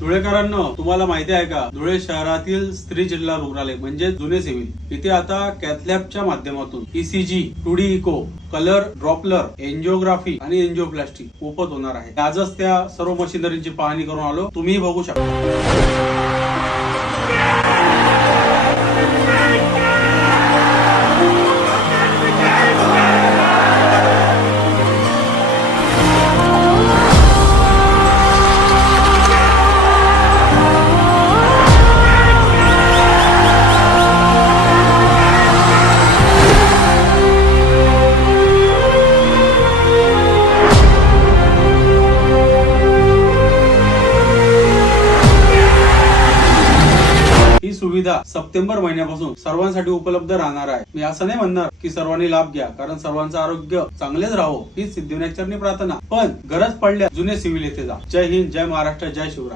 धुळेकरांनो तुम्हाला माहिती आहे का? धुळे शहरातील स्त्री जिल्हा रुग्णालय म्हणजे जुने सिव्हिल. इथे आता कॅथलॅबच्या माध्यमातून ECG two D echo colour doppler angiography आणि एन्जिओप्लास्टी मोफत होणार आहे. आजच त्या सर्व मशिनरीची पाहणी करून आलो. तुम्ही बघू शकता. ही सुविधा सप्टेंबर महिन्यापासून सर्वांसाठी उपलब्ध राहणार आहे. मी असं नाही म्हणणार की सर्वांनी लाभ घ्या कारण सर्वांचं आरोग्य चांगलेच राहो ही सिद्धिविनायक चरणी प्रार्थना. पण गरज पडल्या जुने सिव्हिल येथे जा. जय हिंद जय महाराष्ट्र जय शिवराय.